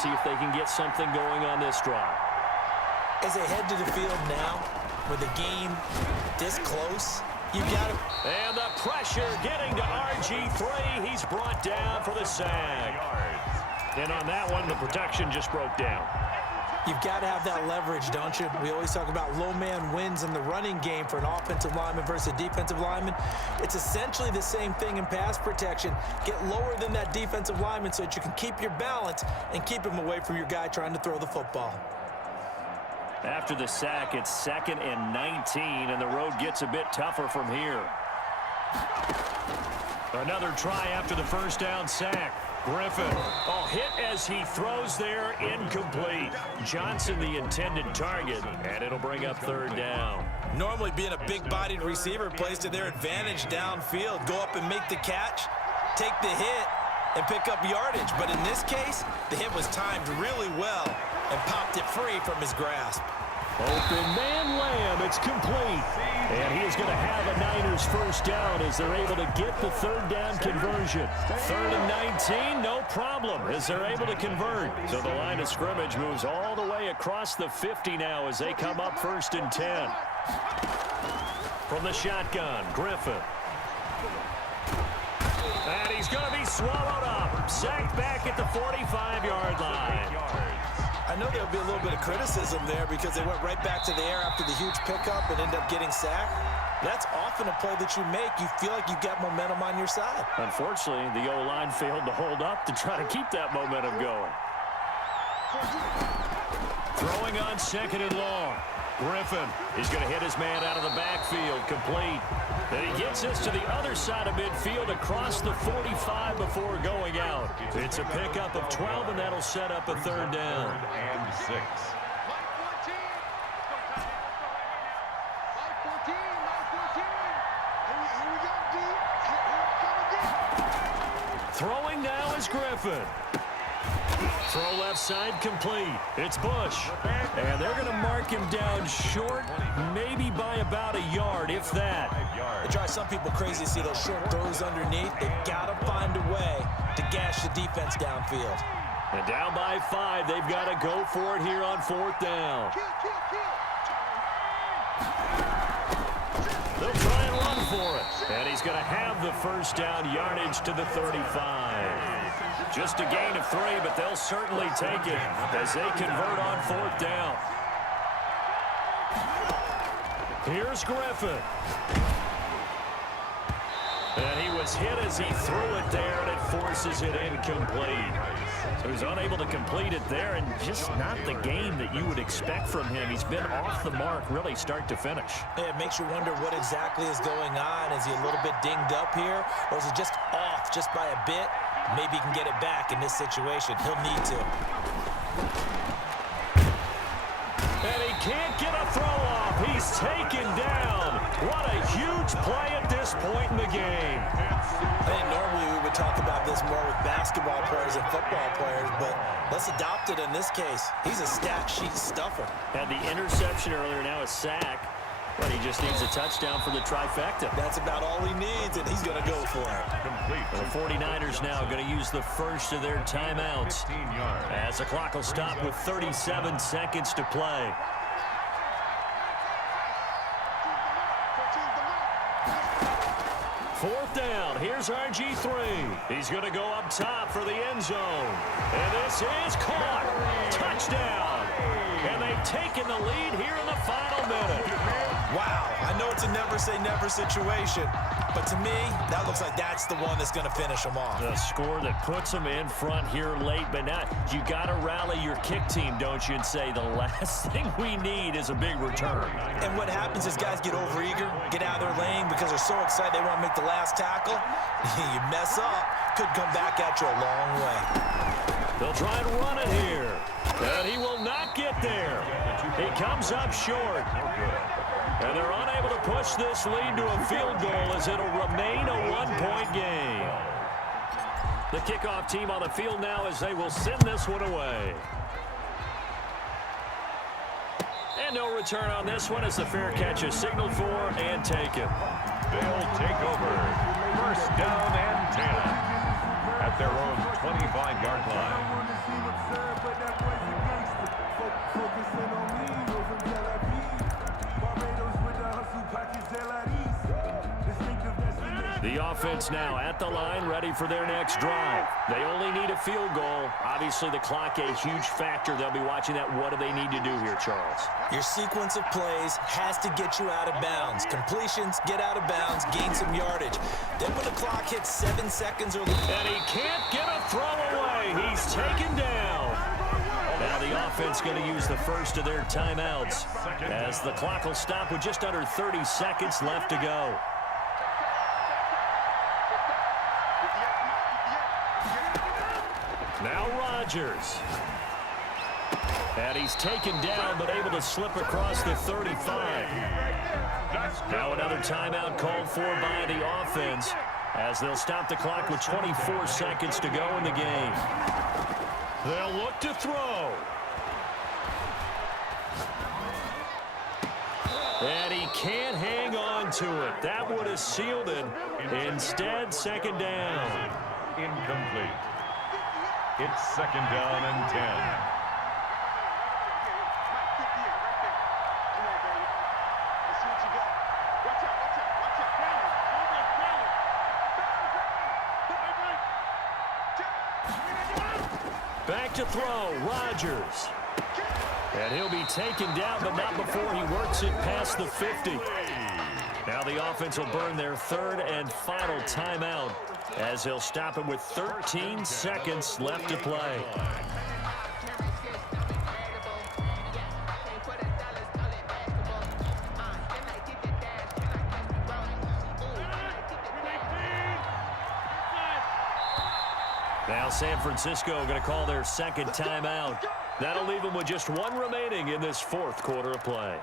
see if they can get something going on this drive. As they head to the field now, with the game this close, you got to... And the pressure getting to RG3. He's brought down for the sack. And on that one, the protection just broke down. You've got to have that leverage, don't you? We always talk about low man wins in the running game for an offensive lineman versus a defensive lineman. It's essentially the same thing in pass protection. Get lower than that defensive lineman so that you can keep your balance and keep him away from your guy trying to throw the football. After the sack, it's 2nd and 19, and the road gets a bit tougher from here. Another try after the first down sack. Griffin, hit as he throws there, incomplete. Johnson the intended target, and it'll bring up 3rd down. Normally being a big-bodied receiver plays to their advantage downfield. Go up and make the catch, take the hit, and pick up yardage. But in this case, the hit was timed really well and popped it free from his grasp. Open man Lamb, it's complete. And he is going to have a Niners first down as they're able to get the 3rd down conversion. 3rd and 19, no problem as they're able to convert. So the line of scrimmage moves all the way across the 50 now as they come up 1st and 10. From the shotgun, Griffin. And he's going to be swallowed up. Sacked back at the 45-yard line. I know there'll be a little bit of criticism there because they went right back to the air after the huge pickup and ended up getting sacked. That's often a play that you make. You feel like you've got momentum on your side. Unfortunately, the O-line failed to hold up to try to keep that momentum going. Throwing on 2nd and long. Griffin, he's going to hit his man out of the backfield, complete. Then he gets us to the other side of midfield across the 45 before going out. It's a pickup of 12, and that'll set up a 3rd down. 3rd and 6. Throwing now is Griffin. Throw left side complete. It's Bush. And they're going to mark him down short, maybe by about a yard, if that. It drives some people crazy to see those short throws underneath. They've got to find a way to gash the defense downfield. And down by 5, they've got to go for it here on 4th down. They'll try and run for it. And he's going to have the first down, yardage to the 35. Just a gain of 3, but they'll certainly take it as they convert on 4th down. Here's Griffin. And he was hit as he threw it there, and it forces it incomplete. So he's unable to complete it there, and just not the game that you would expect from him. He's been off the mark, really start to finish. Yeah, it makes you wonder what exactly is going on. Is he a little bit dinged up here, or is it just off just by a bit? Maybe he can get it back in this situation. He'll need to. And he can't get a throw off. He's taken down. What a huge play at this point in the game. I think normally we would talk about this more with basketball players and football players, but let's adopt it in this case. He's a stat sheet stuffer. Had the interception earlier, now a sack. But he just needs a touchdown for the trifecta. That's about all he needs, and he's going to go for it. Complete. The 49ers now going to use the first of their timeouts. As the clock will stop with 37 seconds to play. Fourth down. Here's RG3. He's going to go up top for the end zone. And this is caught. Touchdown. And they've taken the lead here in the final minute. Wow, I know it's a never-say-never situation, but to me, that looks like that's the one that's going to finish them off. The score that puts them in front here late, but now you got to rally your kick team, don't you, and say the last thing we need is a big return. And what happens is guys get overeager, get out of their lane because they're so excited they want to make the last tackle. You mess up, could come back at you a long way. They'll try and run it here, and he will not get there. He comes up short. And they're unable to push this lead to a field goal as it'll remain a one-point game. The kickoff team on the field now as they will send this one away. And no return on this one as the fair catch is signaled for and taken. They'll take over. First down and 10 at their own 25-yard line. offense now at the line, ready for their next drive. They only need a field goal. Obviously, the clock a huge factor. They'll be watching that. What do they need to do here, Charles? Your sequence of plays has to get you out of bounds. Completions, get out of bounds, gain some yardage. Then when the clock hits 7 seconds or less. And he can't get a throw away. He's taken down. Now the offense going to use the first of their timeouts as the clock will stop with just under 30 seconds left to go. Now Rodgers. And he's taken down but able to slip across the 35. Now another timeout called for by the offense as they'll stop the clock with 24 seconds to go in the game. They'll look to throw. And he can't hang on to it. That would have sealed it. Instead, second down. Incomplete. It's second down and 10. Back to throw, Rodgers. And he'll be taken down, but not before he works it past the 50. Now the offense will burn their third and final timeout as they'll stop it with 13 seconds left to play. Now San Francisco going to call their second timeout. That'll leave them with just one remaining in this fourth quarter of play.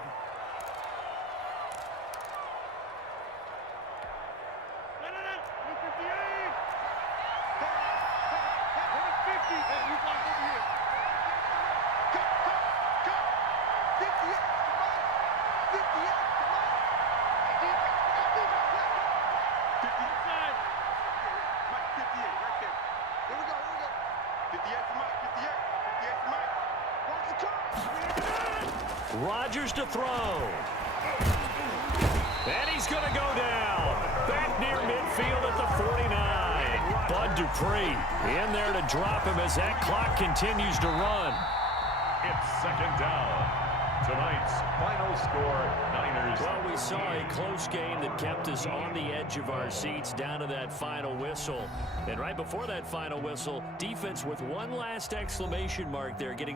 Rodgers to throw. And he's going to go down. Back near midfield at the 49. Bud Dupree in there to drop him as that clock continues to run. It's second down. Tonight's final score, Niners. Well, we saw a close game that kept us on the edge of our seats down to that final whistle. And right before that final whistle, defense with one last exclamation mark there, getting the